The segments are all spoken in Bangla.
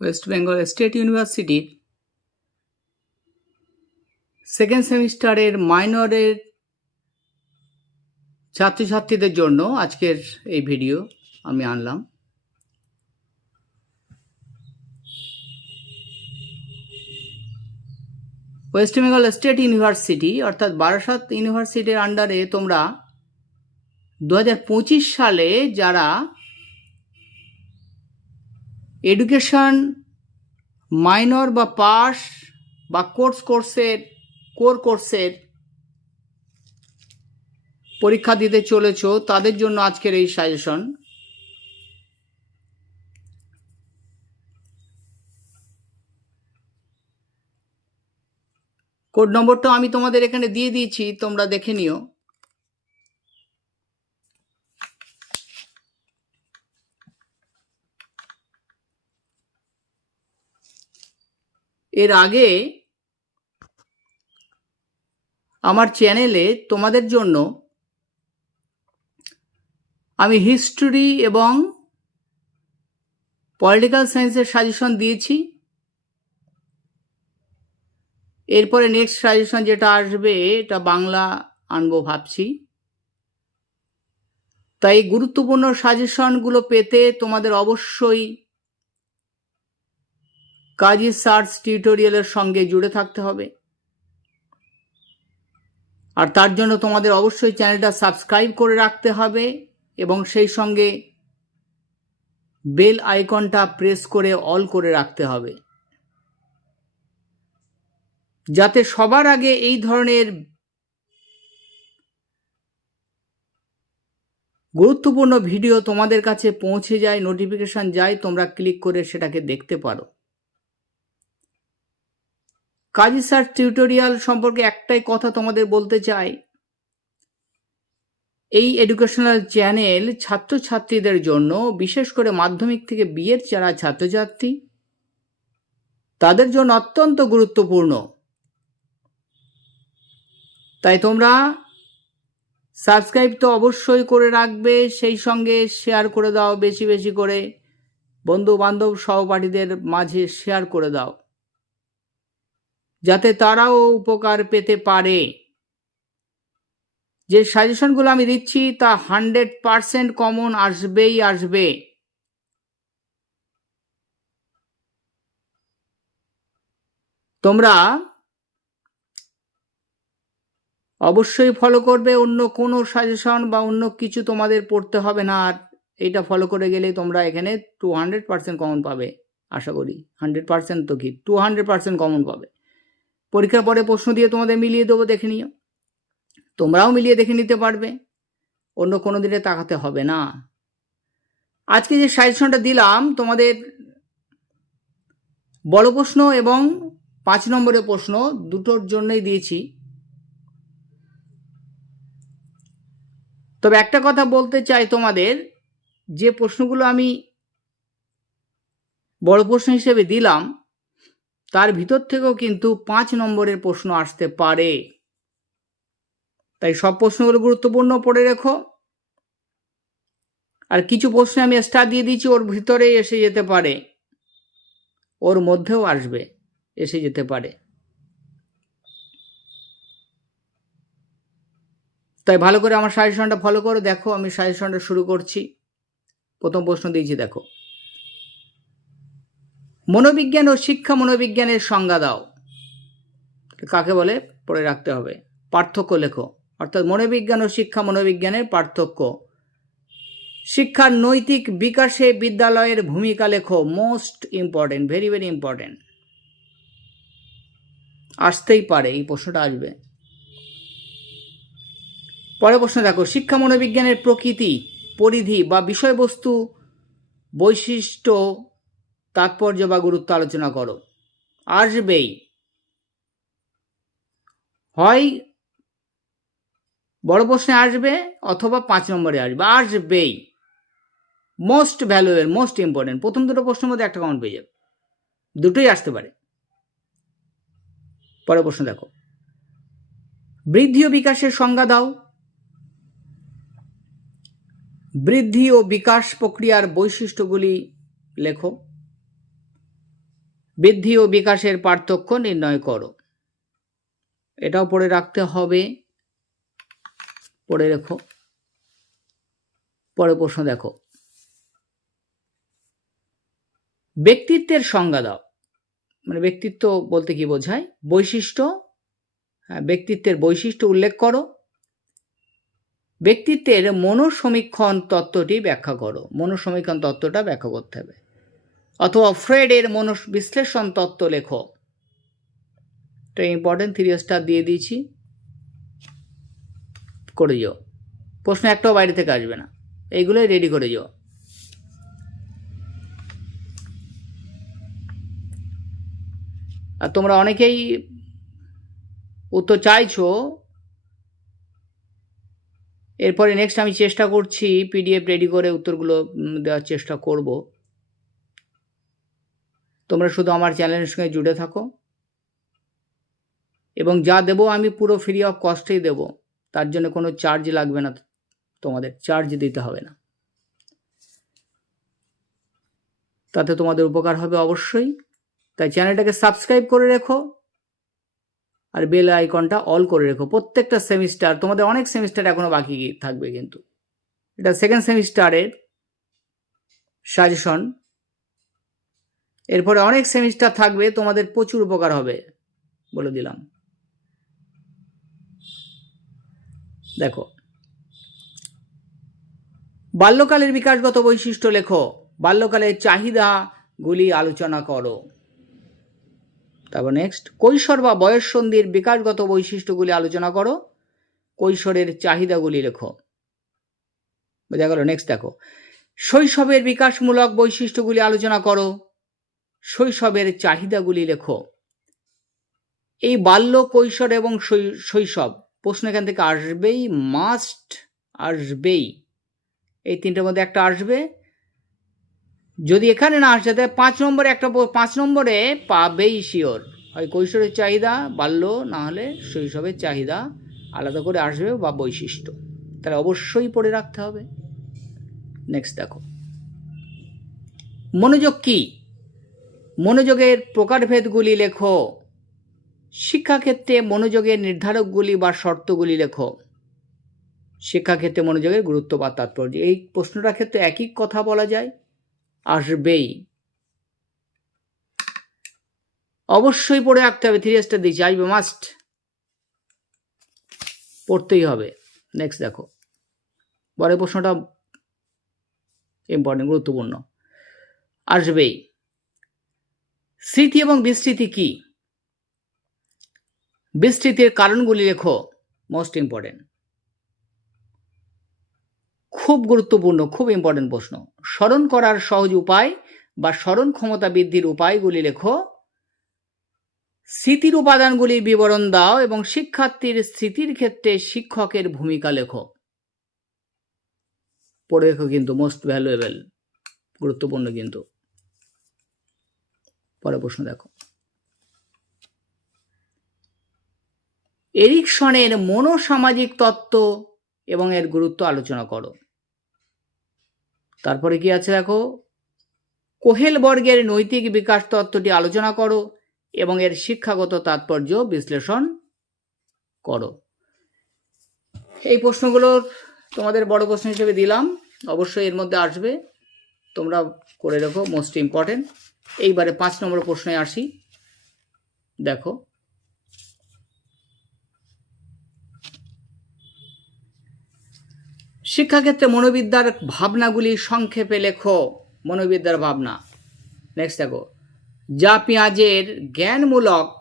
ওয়েস্ট বেঙ্গল স্টেট ইউনিভার্সিটির সেকেন্ড সেমিস্টারের মাইনরের ছাত্রছাত্রীদের জন্য আজকের এই ভিডিও আমি আনলাম। ওয়েস্ট বেঙ্গল স্টেট ইউনিভার্সিটি অর্থাৎ বারাসাত ইউনিভার্সিটির আন্ডারে তোমরা দু হাজার পঁচিশ সালে যারা এডুকেশন মাইনর বা পাস বা কোর্স কোর্সের, কোর কোর্সের পরীক্ষা দিতে চলেছ, তাদের জন্য আজকের এই সাজেশন কোড নম্বরটা আমি তোমাদের এখানে দিয়ে দিয়েছি, তোমরা দেখে নিও। এর আগে আমার চ্যানেলে তোমাদের জন্য আমি হিস্টোরি এবং পলিটিক্যাল সায়েন্সের সাজেশন দিয়েছি। এরপরে নেক্সট সাজেশন যেটা আসবে, এটা বাংলা আনব ভাবছি। তাই গুরুত্বপূর্ণ সাজেশনগুলো পেতে তোমাদের অবশ্যই কাজী সার্চ টিউটোরিয়ালের সঙ্গে জুড়ে থাকতে হবে। আর তার জন্য তোমাদের অবশ্যই চ্যানেলটা সাবস্ক্রাইব করে রাখতে হবে এবং সেই সঙ্গে বেল আইকনটা প্রেস করে অল করে রাখতে হবে। যাতে সবার আগে এই ধরনের গুরুত্বপূর্ণ ভিডিও তোমাদের কাছে পৌঁছে যায়, নোটিফিকেশন যায়, তোমরা ক্লিক করে সেটাকে দেখতে পারো। কাজী স্যার টিউটোরিয়াল সম্পর্কে একটাই কথা তোমাদের বলতে চাই। এই এডুকেশনাল চ্যানেল ছাত্রছাত্রীদের জন্য, বিশেষ করে মাধ্যমিক থেকে বিয়ের যারা ছাত্রছাত্রী, তাদের জন্য অত্যন্ত গুরুত্বপূর্ণ। তাই তোমরা সাবস্ক্রাইব তো অবশ্যই করে রাখবে, সেই সঙ্গে শেয়ার করে দাও বেশি বেশি করে। বন্ধু বান্ধব সহপাঠীদের মাঝে শেয়ার করে দাও। যাতে তারাও উপকার পেতে পারে। যে সাজেশনগুলো আমি দিচ্ছি, তা হান্ড্রেড পারসেন্ট কমন আসবেই আসবে। তোমরা অবশ্যই ফলো করবে, অন্য কোনো সাজেশন বা অন্য কিছু তোমাদের পড়তে হবে না, আর এইটা ফলো করে গেলে তোমরা এখানে টু হান্ড্রেড পার্সেন্ট কমন পাবে, আশা করি। হান্ড্রেড পার্সেন্ট তো কি? টু হান্ড্রেড পার্সেন্ট কমন পাবে। পরীক্ষার পরে প্রশ্ন দিয়ে তোমাদের মিলিয়ে দেবো, দেখে নিও। তোমরাও মিলিয়ে দেখে নিতে পারবে। অন্য কোনো দিনে তাকাতে হবে না। আজকে যে সাজেশনটা দিলাম, তোমাদের বড় প্রশ্ন এবং পাঁচ নম্বরের প্রশ্ন দুটোর জন্যই দিয়েছি। তবে একটা কথা বলতে চাই তোমাদের, যে প্রশ্নগুলো আমি বড় প্রশ্ন হিসেবে দিলাম তার ভিতর থেকেও কিন্তু পাঁচ নম্বরের প্রশ্ন আসতে পারে। তাই সব প্রশ্নগুলো গুরুত্বপূর্ণ পড়ে রেখো। আর কিছু প্রশ্নে আমি স্টার দিয়ে দিচ্ছি ওর ভিতরে এসে যেতে পারে। ওর মধ্যেও আসবে, এসে যেতে পারে। তাই ভালো করে আমার সাজেশনটা ফলো করো, দেখো আমি সাজেশনটা শুরু করছি। প্রথম প্রশ্ন দিয়েছি, দেখো। মনোবিজ্ঞান ও শিক্ষা মনোবিজ্ঞানের সংজ্ঞা দাও। কাকে বলে? পড়ে রাখতে হবে। পার্থক্য লেখো। অর্থাৎ মনোবিজ্ঞান ও শিক্ষা মনোবিজ্ঞানের পার্থক্য। শিক্ষার নৈতিক বিকাশে বিদ্যালয়ের ভূমিকা লেখো। Most important very very important আসতেই পারে, এই প্রশ্নটা আসবে। পরে প্রশ্ন দেখো, শিক্ষা মনোবিজ্ঞানের প্রকৃতি, পরিধি বা বিষয়বস্তু বৈশিষ্ট্য তাৎপর্য বা গুরুত্ব আলোচনা করো। আসবেই। হয় বড় প্রশ্নে আসবে অথবা পাঁচ নম্বরে আসবে। আসবেই। মোস্ট ভ্যালুয়েবল মোস্ট ইম্পর্টেন্ট প্রথম দুটো প্রশ্নের মধ্যে একটা কমন পেয়ে যাবে। দুটোই আসতে পারে। পরে প্রশ্ন দেখো। বৃদ্ধি ও বিকাশের সংজ্ঞা দাও। বৃদ্ধি ও বিকাশ প্রক্রিয়ার বৈশিষ্ট্যগুলি লেখো। বৃদ্ধি ও বিকাশের পার্থক্য নির্ণয় করো। এটাও পড়ে রাখতে হবে। পড়ে রেখো। পরে প্রশ্ন দেখো। ব্যক্তিত্বের সংজ্ঞা দাও। মানে ব্যক্তিত্ব বলতে কি বোঝায়? বৈশিষ্ট্য হ্যাঁ ব্যক্তিত্বের বৈশিষ্ট্য উল্লেখ করো। ব্যক্তিত্বের মনোসমীক্ষণ তত্ত্বটি ব্যাখ্যা করো। মনোসমীক্ষণ তত্ত্বটা ব্যাখ্যা করতে হবে। অথবা ফ্রেডের মনো বিশ্লেষণ তত্ত্ব লেখো। তো ইম্পর্টেন্ট থ্রি স্টার দিয়ে দিয়েছি। করে যাও প্রশ্ন একটাও বাইরে থেকে আসবে না। এইগুলোই রেডি করে যাও আর তোমরা অনেকেই উত্তর চাইছো। এরপরে নেক্সট আমি চেষ্টা করছি পিডিএফ রেডি করে উত্তরগুলো দেওয়ার চেষ্টা করব। তোমরা শুধু আমার চ্যানেলের সঙ্গে জুড়ে থাকো। এবং যা দেবো আমি পুরো ফ্রি অফ কস্টেই দেবো। তার জন্য কোনো চার্জ লাগবে না, তোমাদের চার্জ দিতে হবে না। তাতে তোমাদের উপকার হবে অবশ্যই। তাই চ্যানেলটাকে সাবস্ক্রাইব করে রেখো। আর বেল আইকনটা অল করে রেখো। প্রত্যেকটা সেমিস্টার তোমাদের অনেক সেমিস্টার এখনও বাকি থাকবে কিন্তু। এটা সেকেন্ড সেমিস্টারের সাজেশন এরপরে অনেক সেমিস্টার থাকবে, তোমাদের প্রচুর উপকার হবে, বলে দিলাম। দেখো, বাল্যকালের বিকাশগত বৈশিষ্ট্য লেখো, বাল্যকালের চাহিদাগুলি আলোচনা করো। তারপর নেক্সট কৈশোর বা বয়ঃসন্ধির বিকাশগত বৈশিষ্ট্যগুলি আলোচনা করো, কৈশোরের চাহিদাগুলি লেখো। বোঝা গেল? নেক্সট দেখো, শৈশবের বিকাশমূলক বৈশিষ্ট্যগুলি আলোচনা করো শৈশবের চাহিদাগুলি লেখো। এই বাল্য কৈশোর এবং শৈশব, প্রশ্ন এখান থেকে আসবেই মাস্ট আসবেই। এই তিনটের মধ্যে একটা আসবে। যদি এখানে না আসে, তাহলে পাঁচ নম্বরে একটা পাঁচ নম্বরে পাবেই শিওর হয় কৈশোরের চাহিদা, বাল্য, না হলে শৈশবের চাহিদা আলাদা করে আসবে বা বৈশিষ্ট্য। তাহলে অবশ্যই পড়ে রাখতে হবে। নেক্সট দেখো। মনোযোগ কি? মনোযোগের প্রকারভেদগুলি লেখো। শিক্ষাক্ষেত্রে মনোযোগের নির্ধারকগুলি বা শর্তগুলি লেখো। শিক্ষাক্ষেত্রে মনোযোগের গুরুত্ব বা তাৎপর্য, এই প্রশ্নটার ক্ষেত্রে একই কথা বলা যায়। আসবেই। অবশ্যই পড়ে রাখতে হবে থ্রি স্টার দিয়েছি, আসবে মাস্ট পড়তেই হবে। নেক্সট দেখো। পরের প্রশ্নটা ইম্পর্টেন্ট গুরুত্বপূর্ণ। আসবেই। স্মৃতি এবং বিস্তৃতি কি? বিস্তৃতির কারণগুলি লেখো মোস্ট ইম্পর্টেন্ট খুব গুরুত্বপূর্ণ, খুব ইম্পর্টেন্ট প্রশ্ন। স্মরণ করার সহজ উপায় বা স্মরণ ক্ষমতা বৃদ্ধির উপায়গুলি লেখো। স্মৃতির উপাদানগুলির বিবরণ দাও এবং শিক্ষার্থীর স্মৃতির ক্ষেত্রে শিক্ষকের ভূমিকা লেখো। পড়ে রেখো কিন্তু মোস্ট ভ্যালুয়েবল গুরুত্বপূর্ণ কিন্তু। পরে প্রশ্ন দেখো। এরিকসনের মনোসামাজিক তত্ত্ব এবং এর গুরুত্ব আলোচনা করো। তারপরে কি আছে দেখো? কোহেল বর্গের নৈতিক বিকাশ তত্ত্বটি আলোচনা করো এবং এর শিক্ষাগত তাৎপর্য বিশ্লেষণ করো। এই প্রশ্নগুলো তোমাদের বড় প্রশ্ন হিসেবে দিলাম। অবশ্যই এর মধ্যে আসবে। তোমরা করে রেখো মোস্ট ইম্পর্টেন্ট এইবারে পাঁচ নম্বর প্রশ্নে আসি। দেখো। শিক্ষাক্ষেত্রে মনোবিদ্যার ভাবনাগুলি সংক্ষেপে লেখো। মনোবিদ্যার ভাবনা। নেক্সট দেখো। যা পেঁয়াজের জ্ঞানমূলক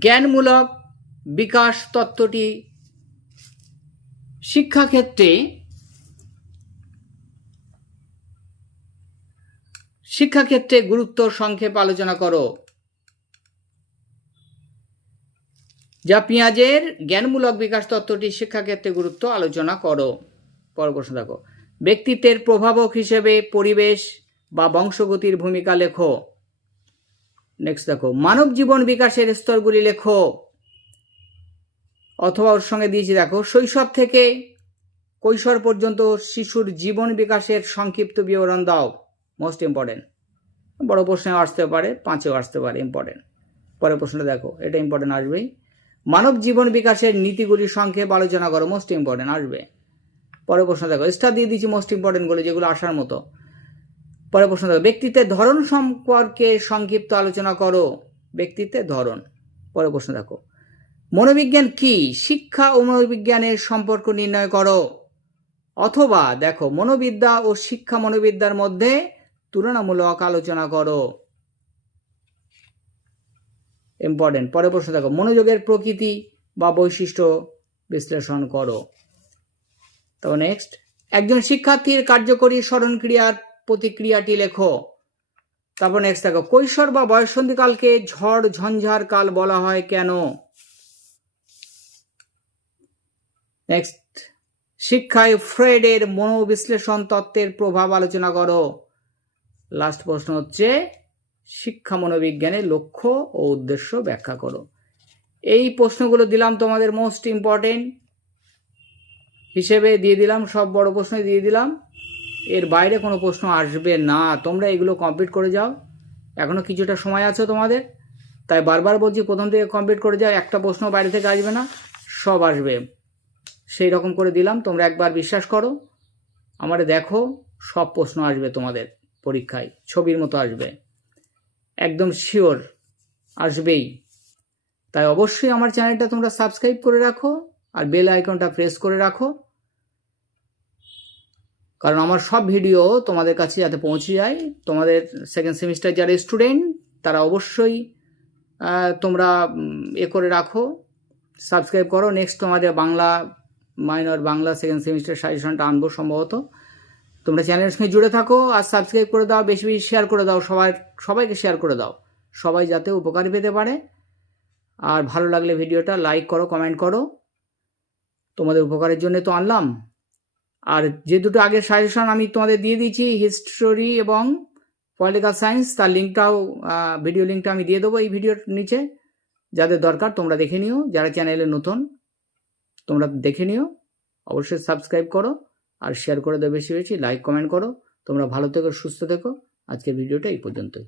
জ্ঞানমূলক বিকাশ তত্ত্বটি শিক্ষাক্ষেত্রে শিক্ষাক্ষেত্রে গুরুত্ব সংক্ষেপ আলোচনা করো। যা পেঁয়াজের জ্ঞানমূলক বিকাশ তত্ত্বটি শিক্ষাক্ষেত্রে গুরুত্ব আলোচনা করো। পর প্রশ্ন দেখো। ব্যক্তিত্বের প্রভাবক হিসেবে পরিবেশ বা বংশগতির ভূমিকা লেখো। নেক্সট দেখো। মানব জীবন বিকাশের স্তরগুলি লেখো। অথবা ওর সঙ্গে দিয়েছি দেখো, শৈশব থেকে কৈশোর পর্যন্ত শিশুর জীবন বিকাশের সংক্ষিপ্ত বিবরণ দাও। মোস্ট ইম্পর্টেন্ট বড় প্রশ্নেও আসতে পারে, পাঁচেও আসতে পারে ইম্পর্টেন্ট পরের প্রশ্নটা দেখো, এটা ইম্পর্টেন্ট আসবেই। মানব জীবন বিকাশের নীতিগুলি সংক্ষেপ আলোচনা করো মোস্ট ইম্পর্টেন্ট আসবে। পরের প্রশ্ন দেখো স্টার দিয়ে দিচ্ছি মোস্ট ইম্পর্টেন্টগুলো যেগুলো আসার মতো। পরের প্রশ্ন দেখো ব্যক্তিত্বের ধরন সম্পর্কে সংক্ষিপ্ত আলোচনা করো ব্যক্তিত্বের ধরন। পরের প্রশ্ন দেখো, মনোবিজ্ঞান কি? শিক্ষা ও মনোবিজ্ঞানের সম্পর্ক নির্ণয় করো। অথবা দেখো, মনোবিদ্যা ও শিক্ষা মনোবিদ্যার মধ্যে তুলনামূলক আলোচনা করো। ইম্পর্টেন্ট পরে প্রশ্ন দেখো, মনোযোগের প্রকৃতি বা বৈশিষ্ট্য বিশ্লেষণ করো। তবে নেক্সট একজন শিক্ষার্থীর কার্যকরী স্মরণ ক্রিয়ার প্রতিক্রিয়াটি লেখো। তারপর নেক্সট দেখো, কৈশোর বা বয়সন্ধিকালকে ঝড়, ঝঞ্ঝার কাল বলা হয় কেন? নেক্সট শিক্ষায় ফ্রেডের মনোবিশ্লেষণ তত্ত্বের প্রভাব আলোচনা করো। লাস্ট প্রশ্ন হচ্ছে, শিক্ষা মনোবিজ্ঞানের লক্ষ্য ও উদ্দেশ্য ব্যাখ্যা করো। এই প্রশ্নগুলো দিলাম তোমাদের মোস্ট ইম্পর্টেন্ট হিসেবে দিয়ে দিলাম, সব বড় প্রশ্ন দিয়ে দিলাম। এর বাইরে কোনো প্রশ্ন আসবে না। তোমরা এগুলো কমপ্লিট করে যাও। এখনও কিছুটা সময় আছে তোমাদের। তাই বারবার বলছি, প্রথম থেকে কমপ্লিট করে যাও, একটা প্রশ্ন বাইরে থেকে আসবে না, সব আসবে। সেই রকম করে দিলাম, তোমরা একবার বিশ্বাস করো। আমারে দেখো, সব প্রশ্ন আসবে তোমাদের। পরীক্ষায়, ছবির মতো আসবে। একদম শিওর আসবেই। তাই অবশ্যই আমার চ্যানেলটা তোমরা সাবস্ক্রাইব করে রাখো আর বেল আইকনটা প্রেস করে রাখো। কারণ আমার সব ভিডিও তোমাদের কাছে যাতে পৌঁছে যায়, তোমাদের সেকেন্ড সেমিস্টার যারা স্টুডেন্ট তারা অবশ্যই তোমরা এ করে রাখো। সাবস্ক্রাইব করো। নেক্সট তোমাদের Bangla minor Bangla second semester সাজেশনটা আনব সম্ভবত। তোমরা চ্যানেলের সঙ্গে জুড়ে থাকো আর সাবস্ক্রাইব করে দাও, বেশি বেশি শেয়ার করে দাও সবাই সবাইকে শেয়ার করে দাও। সবাই যাতে উপকার পেতে পারে। আর ভালো লাগলে ভিডিওটা লাইক করো কমেন্ট করো। তোমাদের উপকারের জন্য তো আনলাম। আর যে দুটো আগের সাজেশন আমি তোমাদের দিয়ে দিয়েছি হিস্টোরি এবং পলিটিক্যাল সায়েন্স তার লিঙ্কটাও ভিডিও লিঙ্কটা আমি দিয়ে দেবো এই ভিডিওর নিচে। যাদের দরকার তোমরা দেখে নিও। যারা চ্যানেলে নতুন, তোমরা দেখে নিও। অবশ্যই সাবস্ক্রাইব করো। আর শেয়ার করে দেবে বেশি বেশি লাইক কমেন্ট করো। তোমরা ভালো থেকো, সুস্থ থেকো। আজকের ভিডিওটা এই পর্যন্তই।